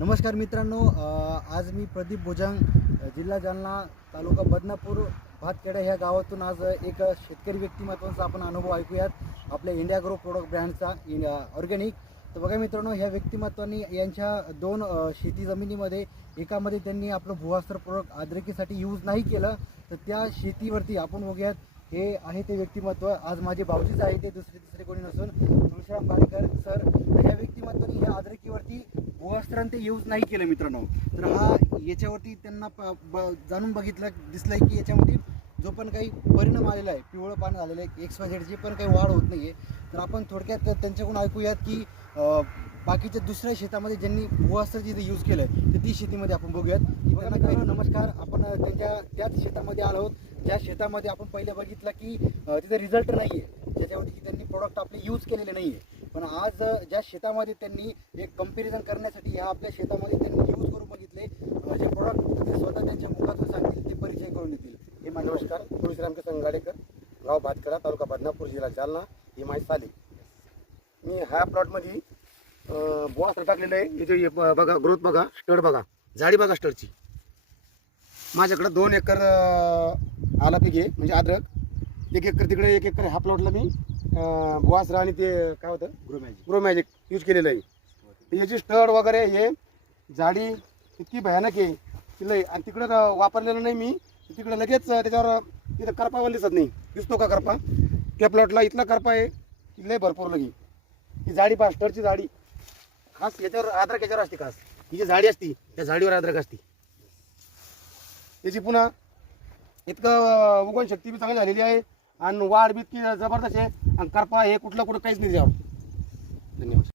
नमस्कार मित्रांनो, आज मी प्रदीप भुजंग, जिल्हा जालना, तालुका बदनापूर, भातखेडा ह्या गावातून आज एक शेतकरी व्यक्तिमत्वाचा आपण अनुभव ऐकूयात आपल्या इंडिया ग्रो प्रोडक्ट ब्रँडचा ऑर्गॅनिक. तर बघा मित्रांनो, ह्या व्यक्तिमत्वानी यांच्या दोन शेती जमिनीमध्ये एकामध्ये त्यांनी आपलं भुवास्त्र प्रोडक्ट अद्रकीसाठी यूज नाही केलं, तर त्या शेतीवरती आपण बघूयात. हे आहे ते व्यक्तिमत्व. आज माझे भाऊजीच आहे, ते दुसरे तिसरे कोणी नसून तुळशीराम भाडेकर सर. ह्या व्यक्तिमत्वाने ह्या अद्रकीवरती भुवास्त्रांत यूज नाही केलं मित्रांनो. तर हा याच्यावरती त्यांना जाणून बघितलं, दिसलंय की याच्यामध्ये जो पण काही परिणाम आलेला आहे, पिवळं पान झालेलं आहे, XYZ जे पण काही वाढ होत नाही आहे. तर आपण थोडक्यात त्यांच्याकडून ऐकूयात की बाकीच्या दुसऱ्या शेतामध्ये ज्यांनी भुवास्त्र जिथे यूज केलं आहे, तर ती शेतीमध्ये आपण बघूयात. नमस्कार, आपण त्याच शेतामध्ये आलो आहोत ज्या शेतामध्ये आपण पहिले बघितलं की तिथे रिझल्ट नाही आहे, ज्याच्यावरती की त्यांनी प्रोडक्ट आपले यूज केलेले नाही आहे. पण आज ज्या शेतामध्ये त्यांनी एक कंपॅरिझन करण्यासाठी ह्या आपल्या शेतामध्ये त्यांनी यूज करून बघितले, जे प्रोडक्ट ते स्वतः त्यांच्या मुखातून सांगतील, ते परिचय करून देतील. हे माझे नमस्कार, तुळशीराम गाडेकर, गाव भातखेडा, तालुका बदनापूर, जिल्हा जालना. ही माहिती साली मी ह्या प्लॉटमध्ये भुवास्त्र टाकलेलं आहे. याची बघा, ग्रोथ बघा, स्टड बघा, जाडी बघा स्टडची. माझ्याकडं 2 एकर आला पीक आहे, म्हणजे अद्रक. 1 एकर तिकडे, 1 एकर ह्या प्लॉटला मी भुवास्त्र आणि ते काय होतं ग्रो मॅजिक यूज केलेलं आहे. याची स्टड वगैरे हे जाडी इतकी भयानक आहे की लय. आणि तिकडं वापरलेलं नाही मी, तिकडं लगेच त्याच्यावर तिथं करपा पण दिसत नाही. दिसतो का करपा? त्या प्लॉटला इथला करपा आहे लय भरपूर लगी. ही जाडी पहा, स्टडची जाडी खास याच्यावर अद्रक याच्यावर असते. खास ही जी जाडी असती त्या जाडीवर अद्रक असते. त्याची पुन्हा इतकं उगवण शक्ती बी चांगली झालेली आहे आणि वाढ बी इतकी जबरदस्त आहे. आणि करपा हे कुठलं काहीच नाही त्याच्यावर. धन्यवाद.